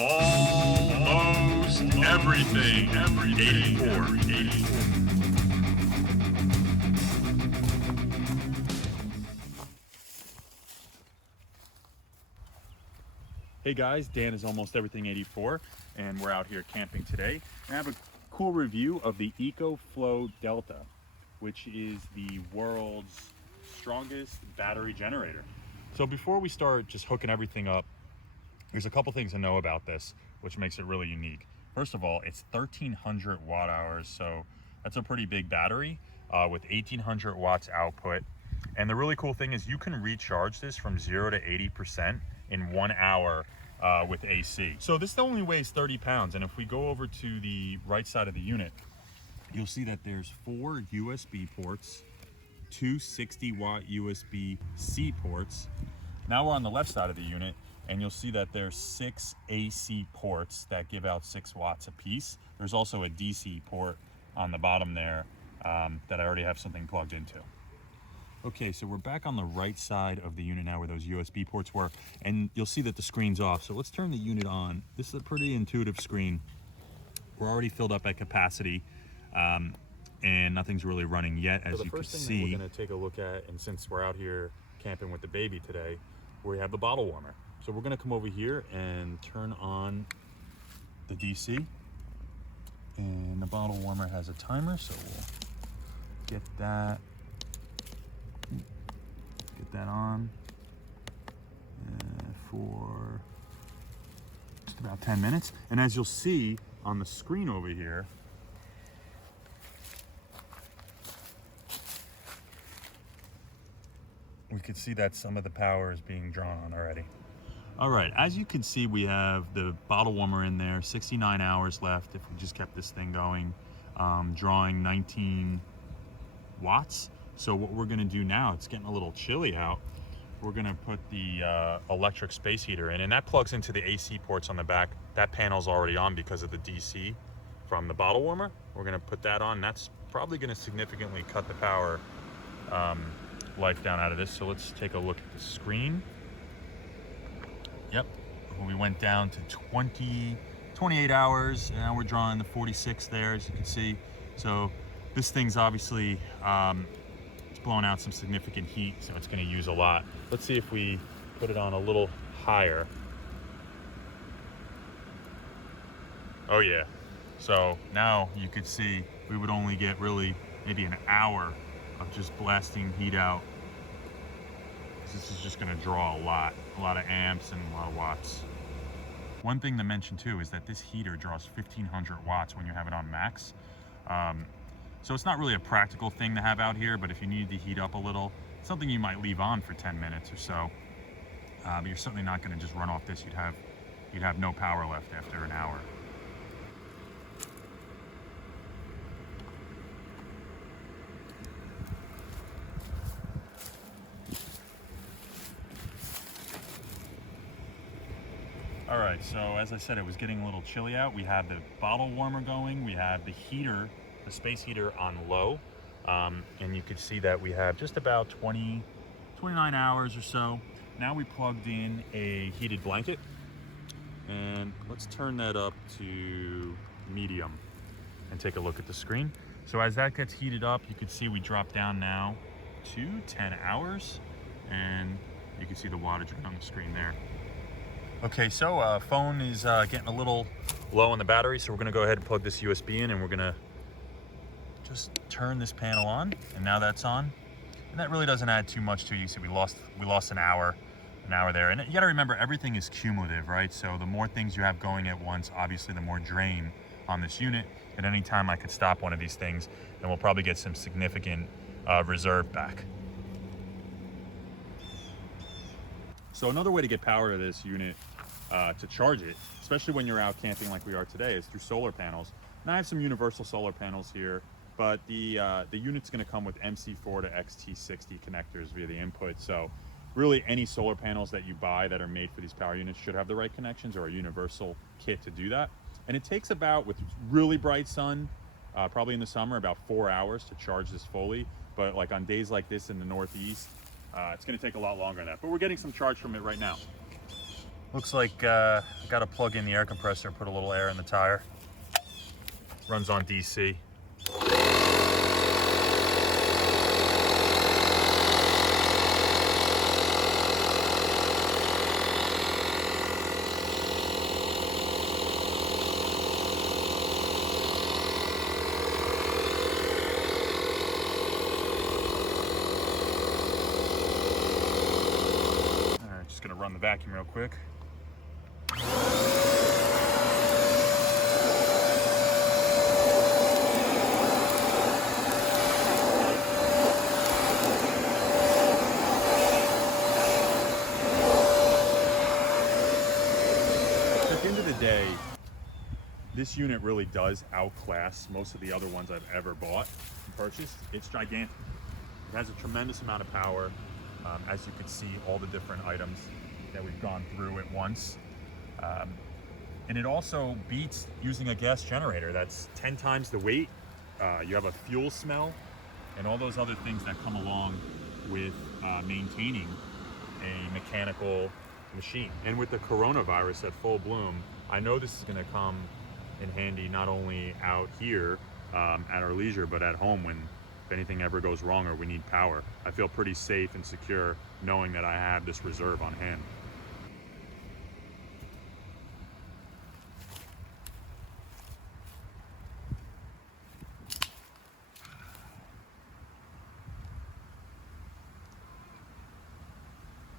Almost everything. 84. Hey guys, Dan is Almost Everything 84, and we're out here camping today. I have a cool review of the Ecoflow DELTA, which is the world's strongest battery generator. So before we start just hooking everything up, there's a couple things to know about this, which makes it really unique. First of all, it's 1,300 watt hours, so that's a pretty big battery with 1,800 watts output. And the really cool thing is you can recharge this from 0 to 80% in 1 hour with AC. So this only weighs 30 pounds. And if we go over to the right side of the unit, you'll see that there's 4 USB ports, 2 60-watt USB-C ports. Now we're on the left side of the unit, and you'll see that there's 6 AC ports that give out 6 watts apiece. There's also a DC port on the bottom there that I already have something plugged into. Okay, so we're back on the right side of the unit now where those USB ports were, and you'll see that the screen's off. So let's turn the unit on. This is a pretty intuitive screen. We're already filled up at capacity, and nothing's really running yet, as you can see. So the first thing that we're gonna take a look at, and since we're out here camping with the baby today, we have the bottle warmer. So we're gonna come over here and turn on the DC, and the bottle warmer has a timer, so we'll get that on for just about 10 minutes. And as you'll see on the screen over here, we can see that some of the power is being drawn on already. All right, as you can see, we have the bottle warmer in there, 69 hours left if we just kept this thing going, drawing 19 watts. So what we're gonna do now, it's getting a little chilly out, we're gonna put the electric space heater in, and that plugs into the AC ports on the back. That panel's already on because of the DC from the bottle warmer. We're gonna put that on. That's probably gonna significantly cut the power life down out of this. So let's take a look at the screen. Yep, we went down to 28 hours, and now we're drawing the 46 there, as you can see. So this thing's obviously, it's blowing out some significant heat, so it's gonna use a lot. Let's see if we put it on a little higher. Oh yeah, so now you could see we would only get really maybe an hour of just blasting heat out. This is just gonna draw a lot of amps and a lot of watts. One thing to mention too is that this heater draws 1,500 watts when you have it on max. So it's not really a practical thing to have out here, but if you need to heat up a little, it's something you might leave on for 10 minutes or so. But you're certainly not gonna just run off this. You'd have no power left after an hour. All right, so as I said, it was getting a little chilly out. We have the bottle warmer going. We have the heater, the space heater on low. And you can see that we have just about 29 hours or so. Now we plugged in a heated blanket, and let's turn that up to medium and take a look at the screen. So as that gets heated up, you can see we drop down now to 10 hours, and you can see the wattage on the screen there. Okay, so phone is getting a little low on the battery, so we're gonna go ahead and plug this USB in, and we're gonna just turn this panel on, and now that's on. And that really doesn't add too much to it. You see we lost an hour there. And you gotta remember, everything is cumulative, right? So the more things you have going at once, obviously the more drain on this unit. At any time I could stop one of these things, and we'll probably get some significant reserve back. So another way to get power to this unit, to charge it, especially when you're out camping like we are today, is through solar panels. And I have some universal solar panels here, but the unit's gonna come with MC4 to XT60 connectors via the input. So really any solar panels that you buy that are made for these power units should have the right connections, or a universal kit to do that. And it takes about, with really bright sun, probably in the summer, about 4 hours to charge this fully. But like on days like this in the Northeast, it's gonna take a lot longer than that. But we're getting some charge from it right now. Looks like I got to plug in the air compressor, put a little air in the tire. Runs on DC. Just gonna run the vacuum real quick. At the end of the day, this unit really does outclass most of the other ones I've ever bought and purchased. It's gigantic. It has a tremendous amount of power. As you can see, all the different items that we've gone through at once. And it also beats using a gas generator. That's 10 times the weight. You have a fuel smell and all those other things that come along with maintaining a mechanical machine. And with the coronavirus at full bloom, I know this is gonna come in handy not only out here at our leisure, but at home when if anything ever goes wrong or we need power. I feel pretty safe and secure knowing that I have this reserve on hand.